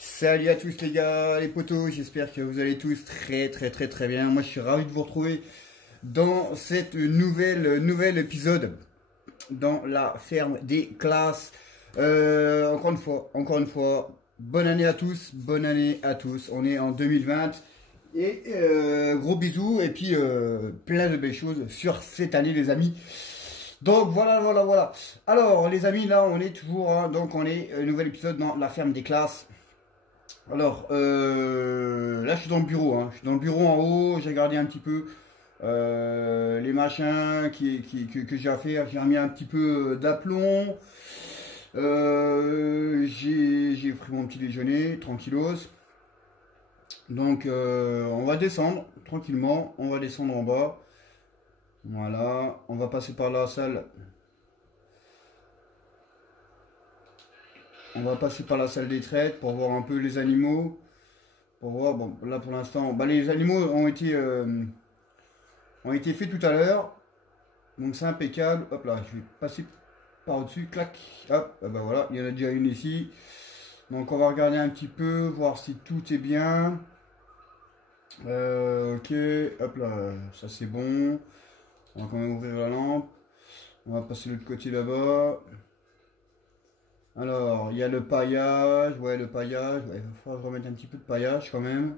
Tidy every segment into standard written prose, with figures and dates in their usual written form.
Salut à tous les gars, les potos, j'espère que vous allez tous très bien. Moi je suis ravi de vous retrouver dans cette nouvel épisode dans la ferme des classes. Encore une fois, bonne année à tous. On est en 2020 et gros bisous et puis plein de belles choses sur cette année les amis. Donc voilà. Alors les amis, là on est toujours, hein, donc on est nouvel épisode dans la ferme des classes. Alors, là je suis dans le bureau, hein. Je suis dans le bureau en haut, j'ai regardé un petit peu les machins que j'ai à faire, j'ai remis un petit peu d'aplomb, j'ai pris mon petit déjeuner, tranquillos. Donc on va descendre tranquillement, on va descendre en bas, voilà, on va passer par la salle. On va passer par la salle des traites pour voir un peu les animaux. Pour voir, bon, là pour l'instant, bah, les animaux ont été faits tout à l'heure. Donc c'est impeccable. Hop là, je vais passer par au-dessus. Clac. Hop, bah voilà, il y en a déjà une ici. Donc on va regarder un petit peu, voir si tout est bien. Ok, hop là, ça c'est bon. On va quand même ouvrir la lampe. On va passer de l'autre côté là-bas. Alors, il y a le paillage, ouais, il va falloir remettre un petit peu de paillage quand même.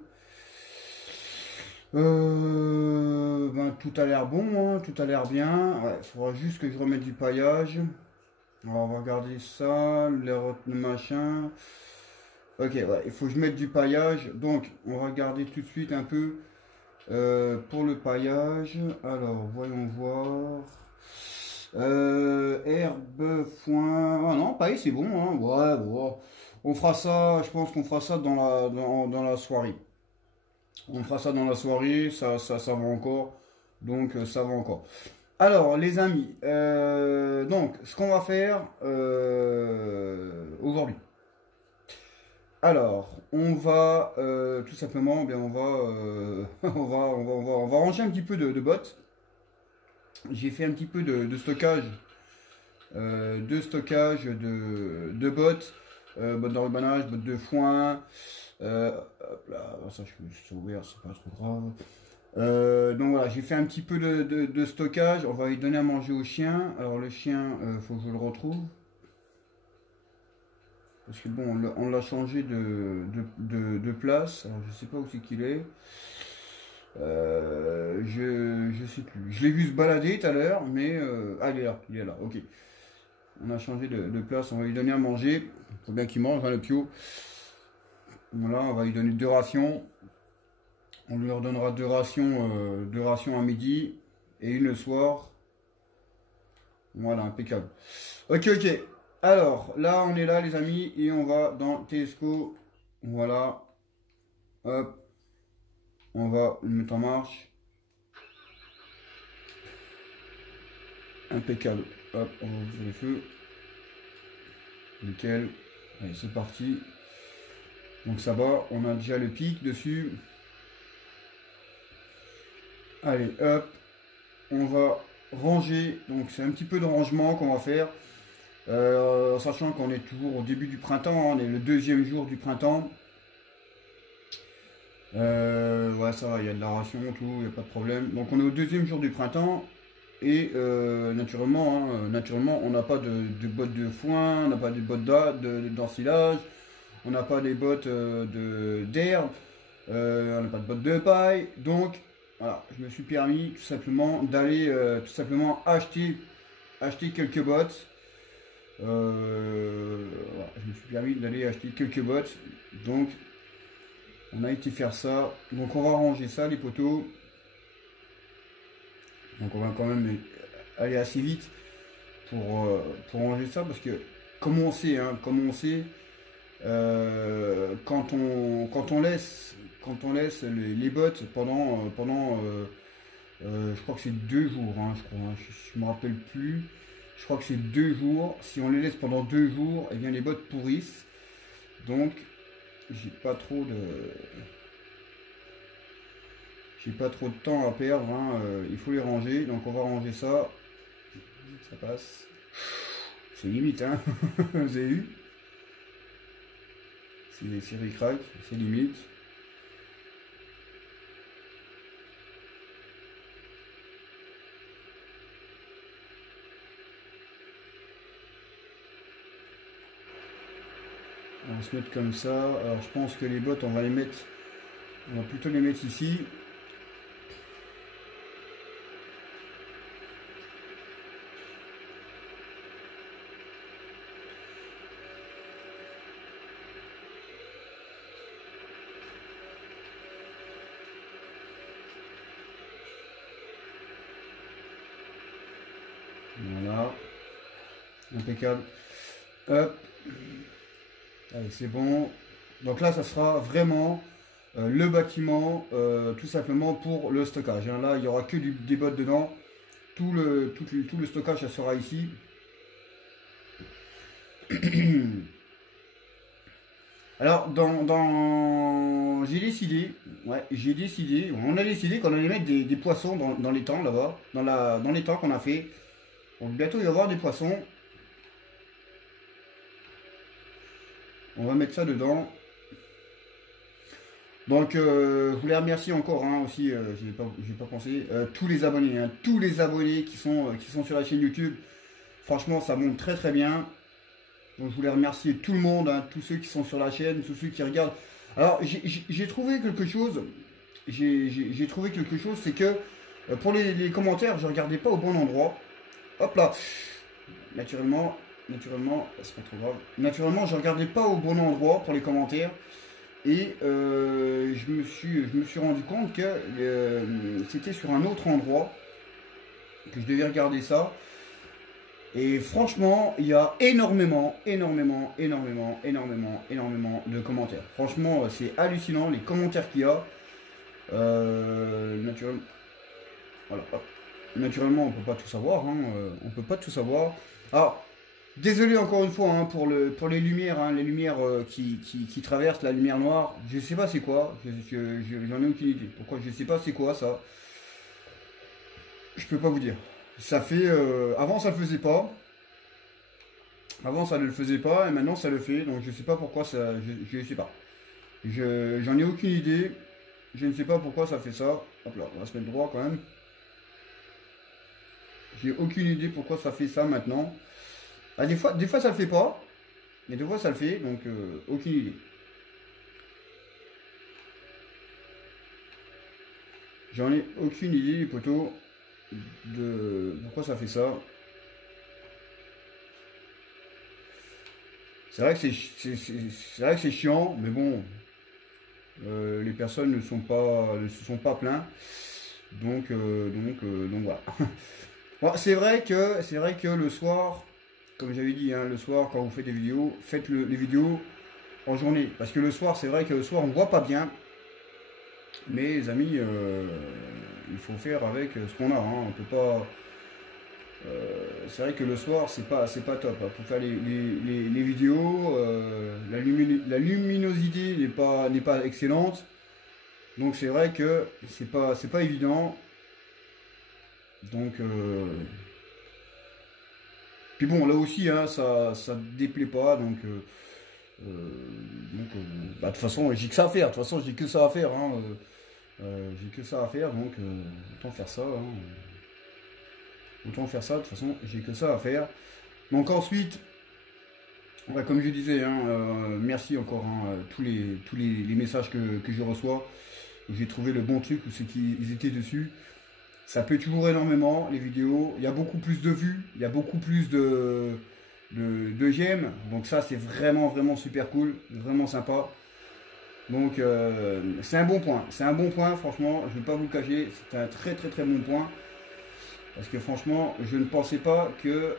Ben, tout a l'air bon, hein, tout a l'air bien. Ouais, il faudra juste que je remette du paillage. Alors, on va regarder ça, le machin. Ok, ouais, il faut que je mette du paillage. Donc, on va regarder tout de suite un peu pour le paillage. Alors, voyons voir. Herbe, foin. Ah non, paille, c'est bon, hein. Ouais, bon. On fera ça, je pense qu'on fera ça dans la soirée. On fera ça dans la soirée, ça va encore. Donc, ça va encore. Alors, les amis, donc, ce qu'on va faire aujourd'hui. Alors, on va tout simplement, bien, on va, on va ranger un petit peu de bottes. J'ai fait un petit peu de stockage, de bottes, bottes d'enrubanage, bottes de foin. Hop là, ça je peux s'ouvrir, c'est pas trop grave. Donc voilà, j'ai fait un petit peu de stockage. On va lui donner à manger au chien. Alors le chien, faut que je le retrouve. Parce que bon, on l'a changé de place. Alors je sais pas où c'est qu'il est. Je sais plus. Je l'ai vu se balader tout à l'heure, mais ah il est là, ok. On a changé de place, on va lui donner à manger. Faut bien qu'il mange, hein, le pio. Voilà, on va lui donner 2 rations. On lui redonnera 2 rations à midi et une le soir. Voilà, impeccable. Ok. Alors, là, on est là, les amis, et on va dans Tesco. Voilà. Hop. On va le mettre en marche. Impeccable. Hop, on va ouvrir le feu. Nickel. Allez, c'est parti. Donc ça va, on a déjà le pic dessus. Allez, hop. On va ranger. Donc c'est un petit peu de rangement qu'on va faire. Sachant qu'on est toujours au début du printemps. On est le 2e jour du printemps. Ouais, ça va, il y a de la ration, tout, il n'y a pas de problème. Donc on est au 2e jour du printemps. Et naturellement, on n'a pas de bottes de foin, on n'a pas de bottes d'ensilage, on n'a pas des bottes d'herbe, on n'a pas de bottes de paille. Donc, voilà, je me suis permis tout simplement d'aller acheter quelques bottes. Voilà, je me suis permis d'aller acheter quelques bottes. Donc, on a été faire ça. Donc, on va ranger ça, les poteaux. Donc on va quand même aller assez vite pour ranger ça parce que comme on sait, quand on laisse les bottes pendant je crois que c'est 2 jours, hein, je me rappelle plus. Je crois que c'est 2 jours. Si on les laisse pendant 2 jours, et bien les bottes pourrissent. Donc j'ai pas trop de temps à perdre, hein, il faut les ranger, donc on va ranger ça. Ça passe. C'est limite, hein. Vous avez vu? c'est ric-rac, c'est limite. On va se mettre comme ça. Alors je pense que les bottes, on va plutôt les mettre ici. Voilà, impeccable. Hop. Allez, c'est bon. Donc là, ça sera vraiment le bâtiment, tout simplement pour le stockage. Hein. Là, il n'y aura que des bottes dedans. Tout le stockage, ça sera ici. Alors, j'ai décidé, on a décidé qu'on allait mettre des poissons dans les temps là-bas, dans les temps qu'on a fait. Donc bientôt, il va y avoir des poissons. On va mettre ça dedans. Donc, je voulais remercier encore hein, aussi, j'ai pas pensé, tous les abonnés, hein, qui sont sur la chaîne YouTube. Franchement, ça monte très très bien. Donc, je voulais remercier tout le monde, hein, tous ceux qui sont sur la chaîne, tous ceux qui regardent. Alors, j'ai trouvé quelque chose. J'ai trouvé quelque chose, c'est que pour les commentaires, je ne regardais pas au bon endroit. Hop là. Naturellement, c'est pas trop grave. Naturellement, je ne regardais pas au bon endroit pour les commentaires. Et je me suis rendu compte que c'était sur un autre endroit que je devais regarder ça. Et franchement, il y a énormément de commentaires. Franchement, c'est hallucinant les commentaires qu'il y a. Naturellement, on peut pas tout savoir. Hein, on peut pas tout savoir. Alors, désolé encore une fois hein, pour les lumières, hein, les lumières qui traversent la lumière noire. Je sais pas c'est quoi. J'en ai aucune idée. Pourquoi je sais pas c'est quoi ça. Je peux pas vous dire. Ça fait. Avant ça le faisait pas. Avant ça ne le faisait pas et maintenant ça le fait. Donc je sais pas pourquoi ça. Je sais pas. J'en ai aucune idée. Je ne sais pas pourquoi ça fait ça. Hop là, on va se mettre droit quand même. J'ai aucune idée pourquoi ça fait ça maintenant. Ah, des fois ça le fait pas. Mais des fois ça le fait. Donc aucune idée. J'en ai aucune idée les poteaux de pourquoi ça fait ça. C'est vrai que c'est chiant, mais bon, les personnes ne se sont pas plaints, donc voilà. Bon, c'est vrai que le soir, comme j'avais dit, hein, le soir quand vous faites des vidéos, faites les vidéos en journée, parce que le soir, c'est vrai que le soir on voit pas bien, mais les amis, il faut faire avec ce qu'on a, hein, on peut pas. C'est vrai que le soir c'est pas top hein, pour faire les vidéos, la luminosité n'est pas excellente, donc c'est vrai que c'est pas évident, donc puis bon là aussi hein, ça déplaît pas, donc bah, de toute façon j'ai que ça à faire, j'ai que ça à faire hein, donc autant faire ça hein. Autant faire ça, de toute façon, j'ai que ça à faire. Donc ensuite, ouais, comme je disais, hein, merci encore hein, tous les messages que je reçois. J'ai trouvé le bon truc où c'est qu'ils étaient dessus. Ça plaît toujours énormément, les vidéos. Il y a beaucoup plus de vues, il y a beaucoup plus de j'aime. Donc ça, c'est vraiment super cool, vraiment sympa. Donc c'est un bon point. C'est un bon point, franchement, je ne vais pas vous le cacher. C'est un très bon point. Parce que franchement, je ne pensais pas que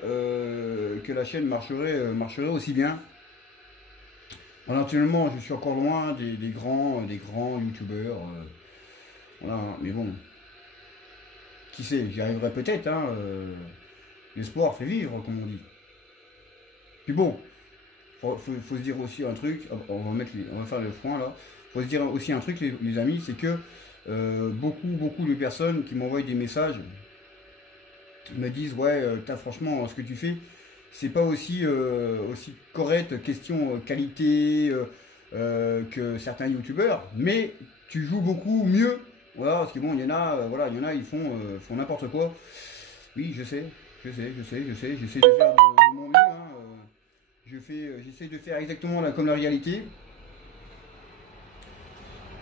la chaîne marcherait aussi bien. Alors, actuellement, je suis encore loin des grands youtubeurs. Voilà, mais bon. Qui sait, j'y arriverai peut-être. Hein, l'espoir fait vivre, comme on dit. Puis bon, faut se dire aussi un truc. On va faire le point là. Faut se dire aussi un truc, les amis, c'est que beaucoup de personnes qui m'envoient des messages me disent ouais franchement ce que tu fais c'est pas aussi correct, question qualité que certains youtubeurs, mais tu joues beaucoup mieux. Voilà, parce que bon, il y en a, voilà, il y en a, ils font n'importe quoi. Oui, j'essaie de faire de mon mieux. Hein, j'essaie de faire exactement comme la réalité.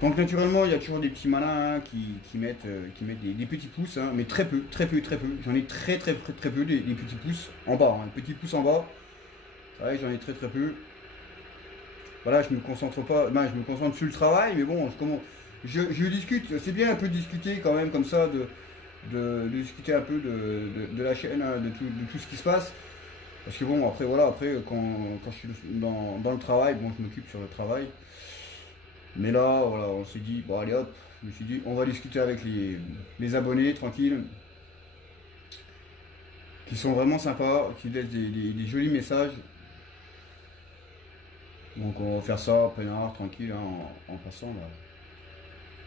Donc naturellement, il y a toujours des petits malins hein, qui mettent des petits pouces, hein, mais très peu. J'en ai très peu des petits pouces en bas, hein, des petits pouces en bas. C'est vrai que j'en ai très peu. Voilà, je me concentre pas, ben, je me concentre sur le travail, mais bon, je discute. C'est bien un peu de discuter quand même comme ça, de discuter un peu de la chaîne, hein, de tout ce qui se passe. Parce que bon, après voilà, quand je suis dans le travail, bon, je m'occupe sur le travail. Mais là, voilà, on s'est dit, bon allez hop, je me suis dit, on va discuter avec les abonnés, tranquille, qui sont vraiment sympas, qui laissent des jolis messages. Donc on va faire ça, peinard, tranquille, hein, en passant là.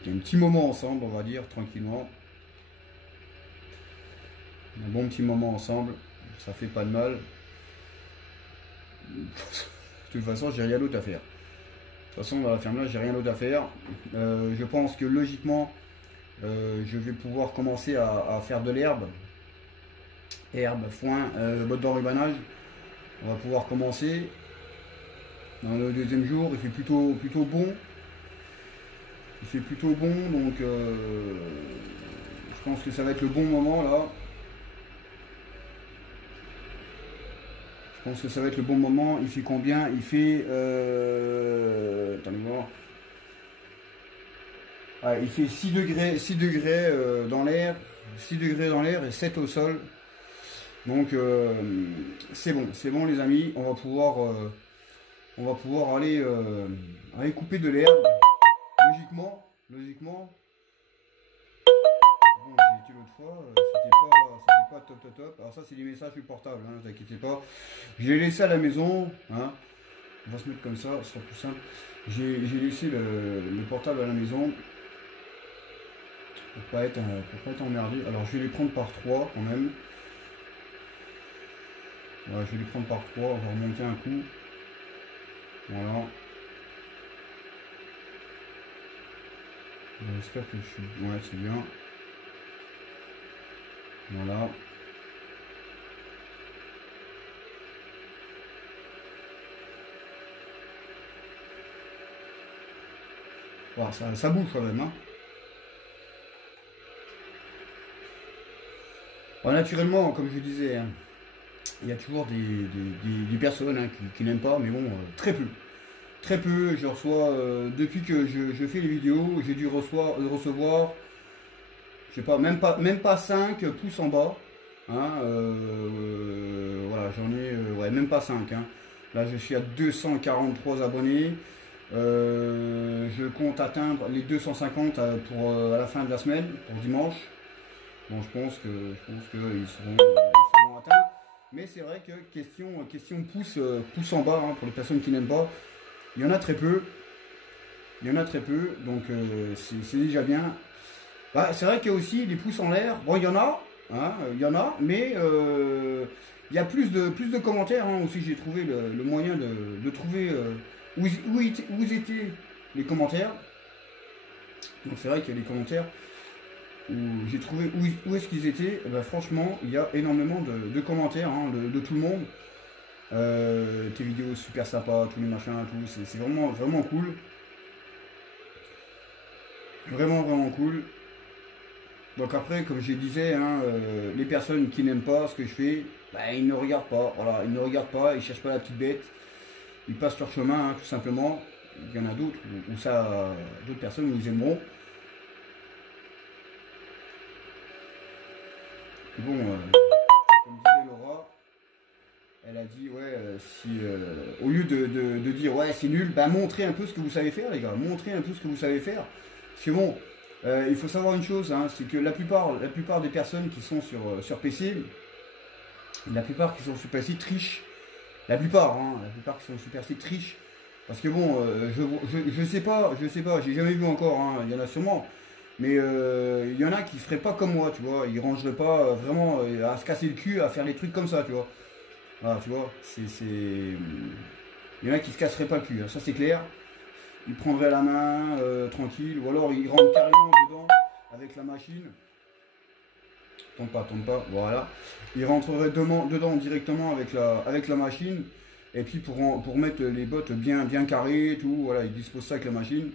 Il y a un petit moment ensemble, on va dire, tranquillement. Un bon petit moment ensemble, ça fait pas de mal. De toute façon, j'ai rien d'autre à faire. De toute façon, dans la ferme là, j'ai rien d'autre à faire. Je pense que logiquement, je vais pouvoir commencer à faire de l'herbe. Herbe, foin, bottes d'enrubanage. On va pouvoir commencer. Dans le deuxième jour, il fait plutôt bon. Il fait plutôt bon, donc je pense que ça va être le bon moment là. Je pense que ça va être le bon moment. Il fait combien? Il fait... attendez voir. Ah, il fait 6 degrés dans l'air. 6 degrés dans l'air et 7 au sol. Donc c'est bon les amis. On va pouvoir aller couper de l'herbe. Logiquement. Bon, j'ai été l'autre fois, c'était pas top. Alors ça c'est des messages du portable, hein, ne vous inquiétez pas. Je l'ai laissé à la maison, hein. On va se mettre comme ça, ce sera plus simple. J'ai laissé le portable à la maison pour pas être emmerdé. Alors je vais les prendre par 3 quand même. Voilà, je vais les prendre par 3, on va remonter un coup. Voilà. J'espère que je suis... Ouais, c'est bien. Voilà. Voilà, ça bouge quand même. Hein. Bon, naturellement, comme je vous disais, hein, il y a toujours des personnes hein, qui n'aiment pas, mais bon, très peu. Très peu, je reçois, depuis que je fais les vidéos, j'ai dû recevoir, je sais pas, même pas 5 pouces en bas. Hein, voilà, j'en ai, ouais, même pas 5. Hein. Là, je suis à 243 abonnés. Je compte atteindre les 250 pour à la fin de la semaine, pour dimanche. Bon, je pense que ils seront atteints. Mais c'est vrai que question pouce en bas, hein, pour les personnes qui n'aiment pas, il y en a très peu. Donc c'est déjà bien. Bah, c'est vrai qu'il y a aussi des pouces en l'air. Bon, il y en a, hein, mais il y a plus de commentaires. Hein, aussi, j'ai trouvé le moyen de trouver où étaient les commentaires. Donc c'est vrai qu'il y a des commentaires où j'ai trouvé où est-ce qu'ils étaient. Et ben, franchement, il y a énormément de commentaires hein, de tout le monde. Tes vidéos super sympa, tous les machins, tout, c'est vraiment cool. Vraiment cool. Donc après, comme je disais, hein, les personnes qui n'aiment pas ce que je fais, bah, ils ne regardent pas. Voilà, ils ne regardent pas, ils cherchent pas la petite bête. Ils passent leur chemin, hein, tout simplement. Il y en a d'autres où ça, d'autres personnes où ils aimeront. Et bon, comme dirait Laura, elle a dit ouais, si au lieu de dire ouais c'est nul, bah montrez un peu ce que vous savez faire les gars, montrez un peu ce que vous savez faire. Parce que bon, il faut savoir une chose, hein, c'est que la plupart des personnes qui sont sur PC, la plupart qui sont sur PC trichent. La plupart qui sont sur PC trichent. Parce que bon, je sais pas, j'ai jamais vu encore, hein, il y en a sûrement. Mais il y en a qui feraient pas comme moi, tu vois, ils rangeraient pas vraiment à se casser le cul, à faire des trucs comme ça, tu vois. Voilà, tu vois, il y en a qui se casseraient pas le cul, hein, ça c'est clair. il prendrait la main, tranquille, ou alors il rentre carrément dedans avec la machine. Tombe pas, voilà. Il rentrerait dedans directement avec la machine. Et puis pour mettre les bottes bien carrées, tout, voilà, il dispose ça avec la machine.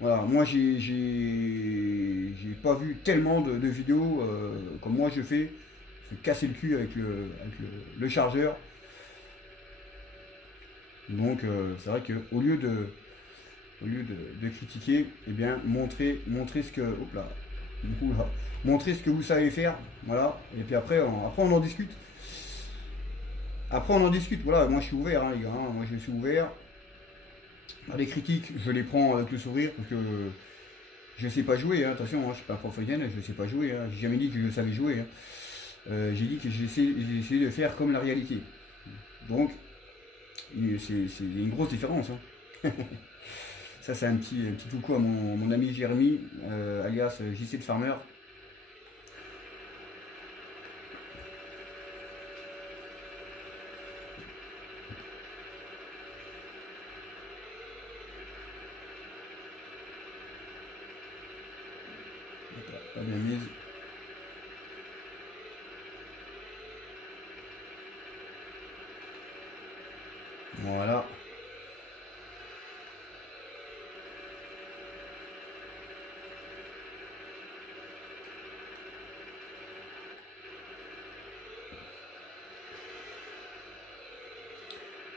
Voilà, moi j'ai pas vu tellement de vidéos comme moi je fais, se casser le cul avec le chargeur. Donc c'est vrai que au lieu de critiquer, eh bien montrer ce que. Hop là, oula, montrer ce que vous savez faire, voilà, et puis après on en discute. Après on en discute, voilà, moi je suis ouvert, hein, les gars, hein, moi je suis ouvert. Les critiques, je les prends avec le sourire, parce que je sais pas jouer, hein, attention, hein, je suis pas professionnel, je sais pas jouer, hein, j'ai jamais dit que je savais jouer, hein. J'ai dit que j'ai essayé de faire comme la réalité. Donc, c'est une grosse différence, hein. Ça c'est un petit coucou à mon ami Jérémy, alias JC de Farmer. Pas bien mise. Voilà.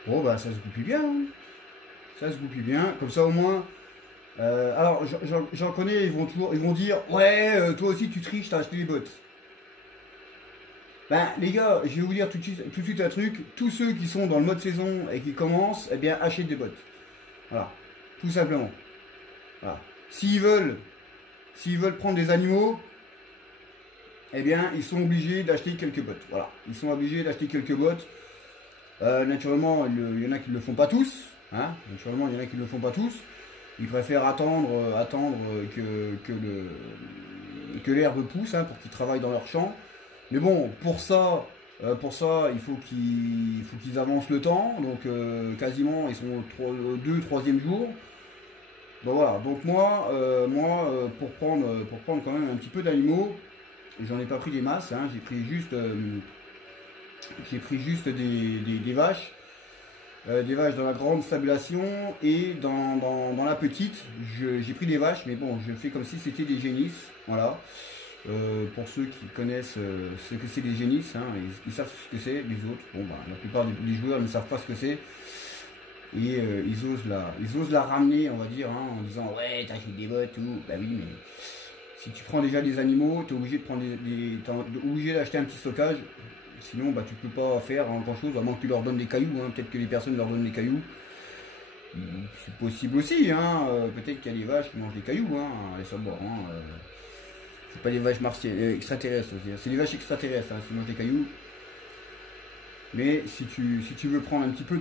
Bon bah ça se goupille bien, hein. Ça se goupille bien, comme ça au moins. Alors j'en connais, ils vont dire ouais toi aussi tu triches, t'as acheté les bottes. Ben les gars, je vais vous dire tout de suite un truc, tous ceux qui sont dans le mode saison et qui commencent, eh bien achètent des bottes. Voilà, tout simplement. Voilà. S'ils veulent prendre des animaux, eh bien ils sont obligés d'acheter quelques bottes. Voilà, ils sont obligés d'acheter quelques bottes. Naturellement, il y en a qui ne le font pas tous. Hein. Naturellement, il y en a qui ne le font pas tous. Ils préfèrent attendre que l'herbe pousse, hein, pour qu'ils travaillent dans leur champ. Mais bon, pour ça, il faut qu'ils avancent le temps. Donc quasiment, ils sont au 2e, 3e jour. Bon, voilà. Donc moi, pour prendre quand même un petit peu d'animaux, j'en ai pas pris des masses. Hein, j'ai pris juste des vaches. Des vaches dans la grande stabulation et dans la petite, j'ai pris des vaches, mais bon, je fais comme si c'était des génisses, voilà. Pour ceux qui connaissent ce que c'est des génisses, hein, ils savent ce que c'est, les autres, bon bah, la plupart des joueurs ne savent pas ce que c'est, et ils osent la ramener, on va dire, hein, en disant ouais, t'achètes des bottes, tout, bah oui, mais si tu prends déjà des animaux, t'es obligé de prendre t'es obligé d'acheter un petit stockage. Sinon, bah, tu peux pas faire grand chose, à moins que tu leur donnes des cailloux, hein. Peut-être que les personnes leur donnent des cailloux. C'est possible aussi, hein. Peut-être qu'il y a des vaches qui mangent des cailloux, hein, les sabords, hein. C'est pas des vaches extraterrestres aussi, hein. C'est des vaches extraterrestres, hein, qui mangent des cailloux. Mais si tu veux prendre un petit peu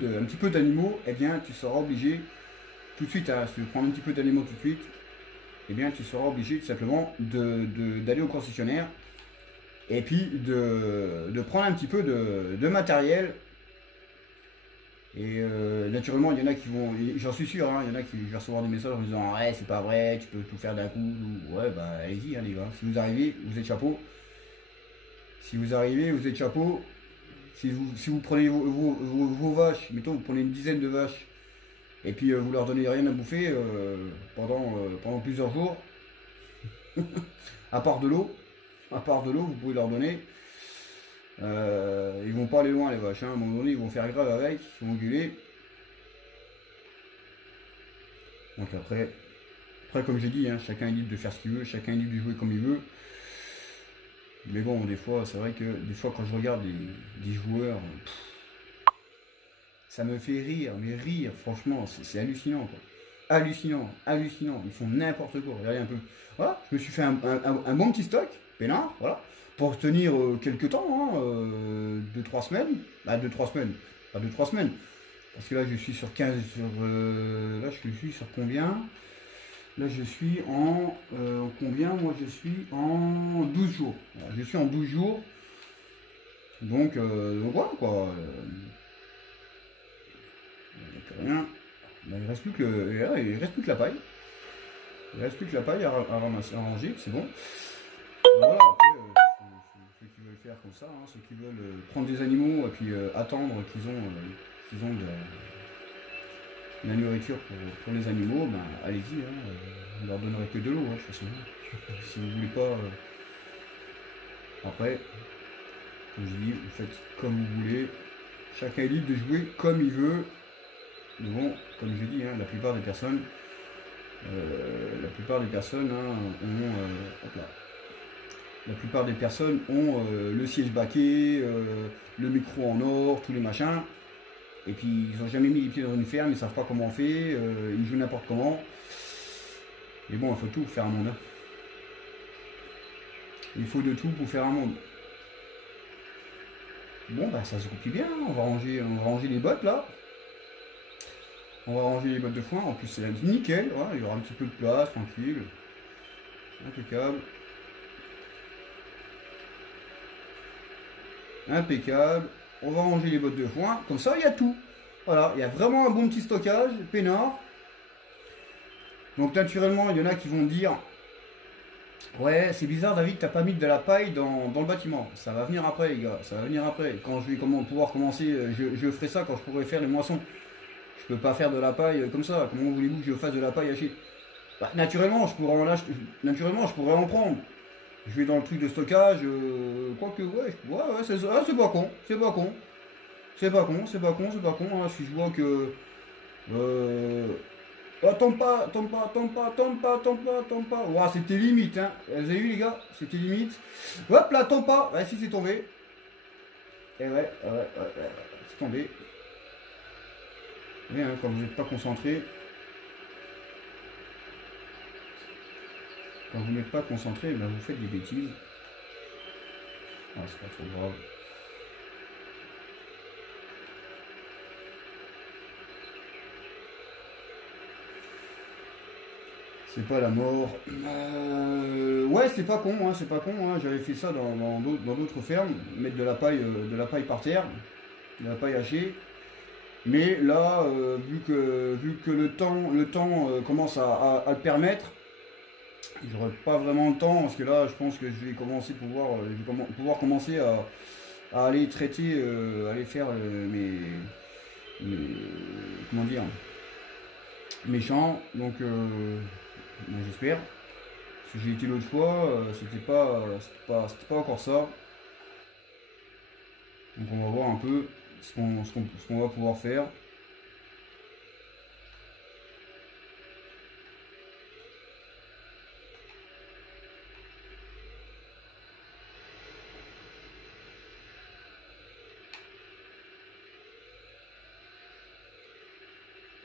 d'animaux, eh bien tu seras obligé tout de suite, hein, si tu veux prendre un petit peu d'animaux tout de suite, eh bien tu seras obligé tout simplement d'aller au concessionnaire. Et puis de prendre un petit peu de matériel. Et naturellement, il y en a qui vont, j'en suis sûr, hein, il y en a qui vont recevoir des messages en disant ouais, c'est pas vrai, tu peux tout faire d'un coup. Ouais, bah allez-y, hein, les gars. Si vous arrivez, vous êtes chapeau. Si vous arrivez, vous êtes chapeau. Si vous prenez vos vaches, mettons, vous prenez une dizaine de vaches, et puis vous leur donnez rien à bouffer pendant plusieurs jours, à part de l'eau. Vous pouvez leur donner. Ils vont pas aller loin les vaches, hein. À un moment donné ils vont faire grave avec, ils vont gueuler. Donc après comme j'ai dit, hein, chacun est libre de faire ce qu'il veut, chacun est libre de jouer comme il veut. Mais bon, des fois c'est vrai que quand je regarde des joueurs, ça me fait rire, mais rire, franchement, c'est hallucinant, quoi. Hallucinant, ils font n'importe quoi, regardez un peu. Voilà, je me suis fait un bon petit stock, peinard, voilà, pour tenir quelques temps, hein, 2-3 semaines, bah 2-3 semaines, pas 2-3 semaines, parce que là je suis sur 15, là je suis sur combien? Là je suis en combien? Moi je suis en 12 jours, voilà, je suis en 12 jours, donc voilà quoi, rien. Ben, il reste plus que il reste plus que la paille. Il reste plus que la paille à ramasser, à ranger, c'est bon. Voilà, après, ceux qui veulent faire comme ça, hein, ceux qui veulent prendre des animaux et puis attendre qu'ils ont de la nourriture pour les animaux, ben allez-y, hein, on leur donnerait que de l'eau, hein, de toute façon. Si vous voulez pas. Après, comme je dis, vous faites comme vous voulez. Chacun est libre de jouer comme il veut. Mais bon, comme je dis, hein, la plupart des personnes, hein, ont, hop là. La plupart des personnes ont le siège baquet, le micro en or, tous les machins. Et puis ils n'ont jamais mis les pieds dans une ferme, ils ne savent pas comment on fait, ils jouent n'importe comment. Mais bon, il faut tout pour faire un monde. Hein. Il faut de tout pour faire un monde. Bon, bah ça se remplit bien, on va ranger les bottes là. On va ranger les bottes de foin, en plus c'est nickel, ouais, il y aura un petit peu de place, tranquille. Impeccable. Impeccable. On va ranger les bottes de foin, comme ça il y a tout. Voilà, il y a vraiment un bon petit stockage, peinard. Donc naturellement, il y en a qui vont dire ouais, c'est bizarre David, t'as pas mis de la paille dans le bâtiment. Ça va venir après les gars, ça va venir après. Quand je vais pouvoir commencer, je ferai ça quand je pourrai faire les moissons. Je peux pas faire de la paille comme ça. Comment voulez-vous que je fasse de la paille hachée? Bah, naturellement, je pourrais en acheter, naturellement, je pourrais en prendre. Je vais dans le truc de stockage, quoique, ouais, c'est pas con, c'est pas con. C'est pas con, hein, si je vois que... Oh, tombe pas. Ouah, c'était limite, hein. Vous avez vu les gars? C'était limite. Hop là, tombe pas. Ouais, si c'est tombé. Et ouais, c'est tombé. Oui, hein, quand vous n'êtes pas concentré. Quand vous n'êtes pas concentré, ben vous faites des bêtises. Ah, c'est pas trop grave. C'est pas la mort. Ouais, c'est pas con, hein, c'est pas con. Hein. J'avais fait ça dans d'autres fermes, mettre de la paille par terre, de la paille hachée. Mais là, vu que le temps commence à le permettre, j'aurai pas vraiment le temps parce que là, je pense que je vais pouvoir commencer à aller traiter, aller faire comment dire, mes champs. Donc j'espère. Si j'ai été l'autre fois, c'était pas encore ça. Donc on va voir un peu ce qu'on va pouvoir faire.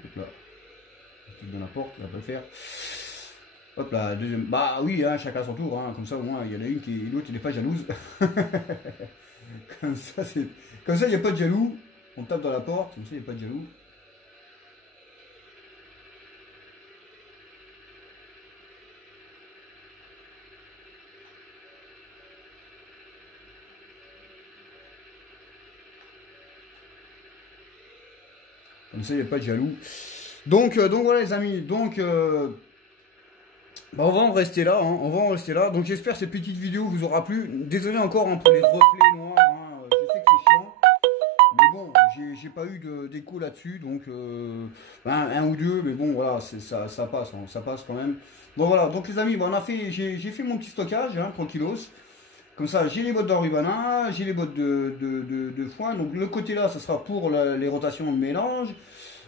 Donc là, dans la porte, ça va le faire. Hop là, deuxième. Bah oui, hein, chacun son tour, hein, comme ça au moins il y en a une qui l'autre il n'est pas jalouse. Comme ça, il n'y a pas de jaloux. On tape dans la porte, comme ça, il n'y a pas de jaloux. Comme ça, il n'y a pas de jaloux. Donc voilà les amis, bah, on va en rester là, hein, on va en rester là. Donc j'espère que cette petite vidéo vous aura plu. Désolé encore hein, pour les reflets noirs, hein, je sais que c'est chiant. Mais bon, j'ai pas eu d'écho là-dessus, donc un ou deux, mais bon voilà, ça passe, hein, ça passe quand même. Bon voilà, donc les amis, bon, j'ai fait mon petit stockage, hein, tranquillos. Comme ça, j'ai les bottes d'Arubana, j'ai les bottes de foin. Donc le côté là, ça sera pour les rotations de mélange.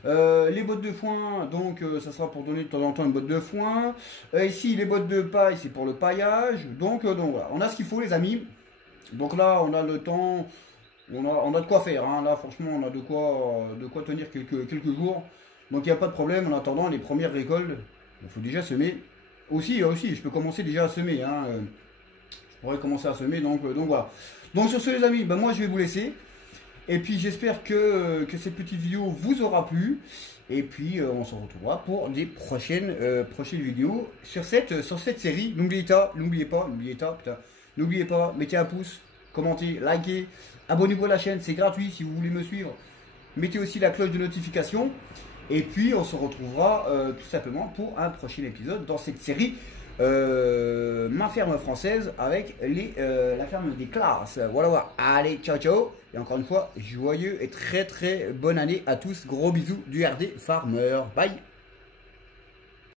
Les bottes de foin, donc ça sera pour donner de temps en temps une botte de foin. Ici, les bottes de paille, c'est pour le paillage. Donc voilà, on a ce qu'il faut les amis. Donc là, on a le temps, on a de quoi faire. Hein. Là, franchement, on a de quoi tenir quelques jours. Donc il n'y a pas de problème. En attendant les premières récoltes, il faut déjà semer. Aussi, je peux commencer déjà à semer. Hein. Je pourrais commencer à semer, donc voilà. Donc sur ce les amis, ben, moi je vais vous laisser. Et puis j'espère que cette petite vidéo vous aura plu. Et puis on se retrouvera pour des prochaines vidéos sur cette série. N'oubliez pas, mettez un pouce, commentez, likez, abonnez-vous à la chaîne, c'est gratuit si vous voulez me suivre. Mettez aussi la cloche de notification. Et puis on se retrouvera tout simplement pour un prochain épisode dans cette série Ma ferme française avec la ferme des classes. Voilà, voilà. Allez, ciao ciao. Et encore une fois, joyeux et très très bonne année à tous. Gros bisous du RD Farmer. Bye.